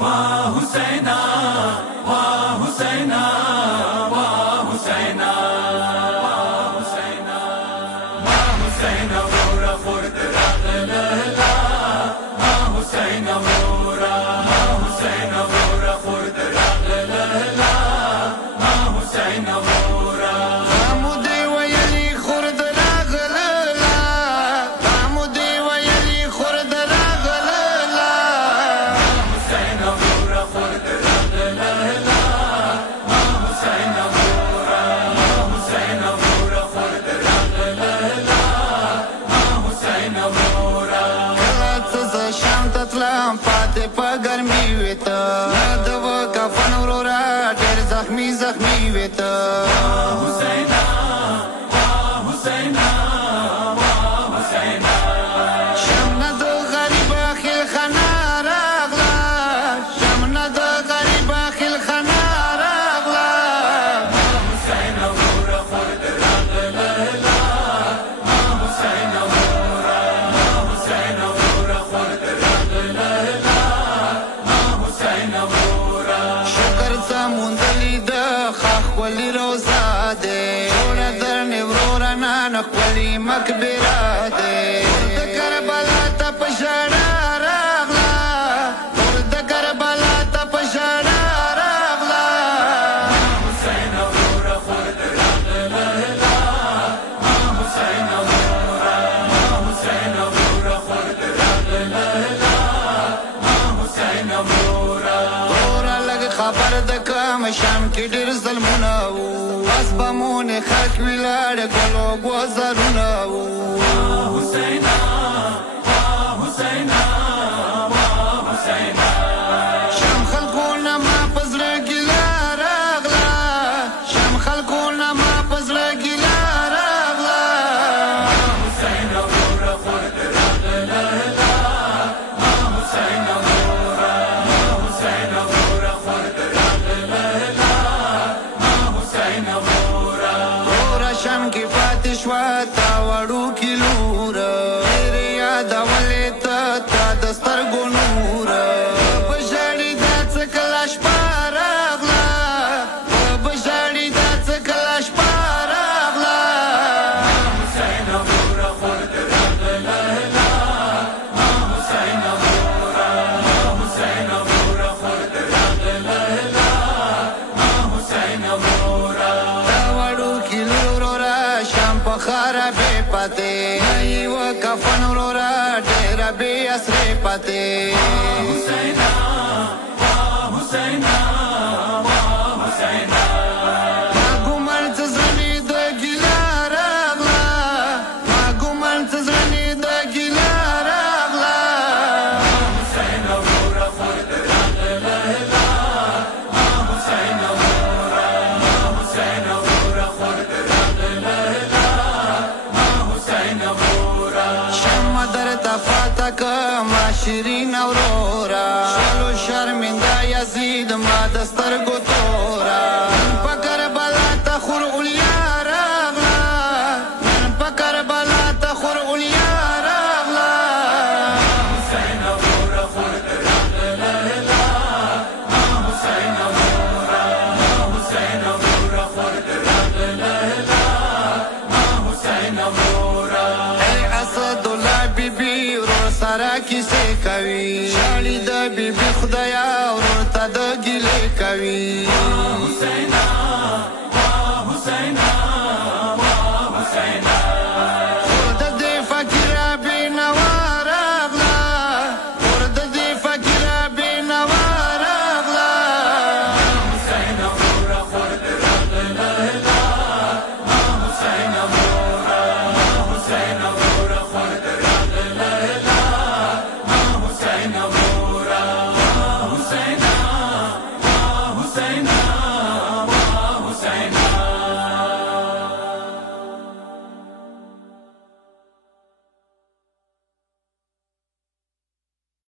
वाह हुसैना वाह हुसैना वाह हुसैना वाह हुसैना वाह हुसैना मोरा खुर्द रागलला वाह हुसैना मोरा वाह हुसैना मोरा खुर्द रागलला वाह हुसैना मोरा मुदे वयली खुर्द रागलला मुदे वयली खुर्द रागलला हुसैना मोरा खुर्द रागलला वाह हुसैना मोरा वाह हुसैना मोरा खुर्द रागलला वाह हुसैना मोरा कलाच शाम ततलाम पाते पगर्मी वेत दव कफन वरोरा ढेर जख्मी जख्मी वेत हुसैना वाह हुसैना वाह हुसैना شمنا د غریب خل خنا راغلا شمنا د غریب خل خنا راغلا हुसैना मोरा खुर्द रागलला वाह हुसैना मोरा वाह हुसैना मोरा खुर्द रागलला वाह हुसैना मोरा شکر سمندلی د خخولی روزا ده جوړه درنې ورورا نانه خپلې مقبره ده د کربلا ته په ژړا راغلا د کربلا ته په ژړا راغلا हुसैना मोरा खुर्द रागलला वाह हुसैना मोरा वाह हुसैना मोरा खुर्द रागलला वाह हुसैना मोरा ورورا لږ خبر د کوم شام کې ډېر ظلمونه وو بس به مونې خلک ولاړ ګلو ګوزرونه وو हुसैना वाह हुसैना वाह हुसैना شام خلکو نه ما په زړه ګیله راغله شام خلکو نه ما په زړه ګیله راغله हुसैना मोरा खुर्द रागलला वाह हुसैना मोरा वाह हुसैना मोरा खुर्द रागलला वाह हुसैना मोरा ورورا شام کې پاتې شوه تا وړو کې لوره ډېرې یادولې ته تا د سترګو نوره په ژړې دا څه کله شپه راغله په ژړې دا څه کله شپه راغله हुसैना मोरा खुर्द रागलला वाह हुसैना मोरा वाह हुसैना मोरा खुर्द रागलला वाह हुसैना मोरा دا وړو کې لوره شام په خرابې پاتې یوه کفن ورورا ډېره بې اسرې پاتې हुसैना वाह हुसैना वाह हुसैना ما ګومان څه زړه د ګیله راغله ما ګومان څه زړه د ګیله راغله हुसैना मोरा खुर्द रागलला वाह हुसैना मोरा वाह हुसैना मोरा खुर्द रागलला वाह हुसैना मोरा شمع درته فاته کما شیرین اورورا شلو شرمنده یزید ما د سترګو تورا نن په کربلا ته خور اولیا راغله نن په کربلا ته خور اولیا راغله हुसैना मोरा खुर्द रागलला वाह हुसैना मोरा वाह हुसैना मोरा खुर्द रागलला वाह हुसैना मोरा ای اسد الله بیبي ورور سره کیسې کوي شاړي د بیبي خدایا ورور ته د ګیلې کوي हुसैना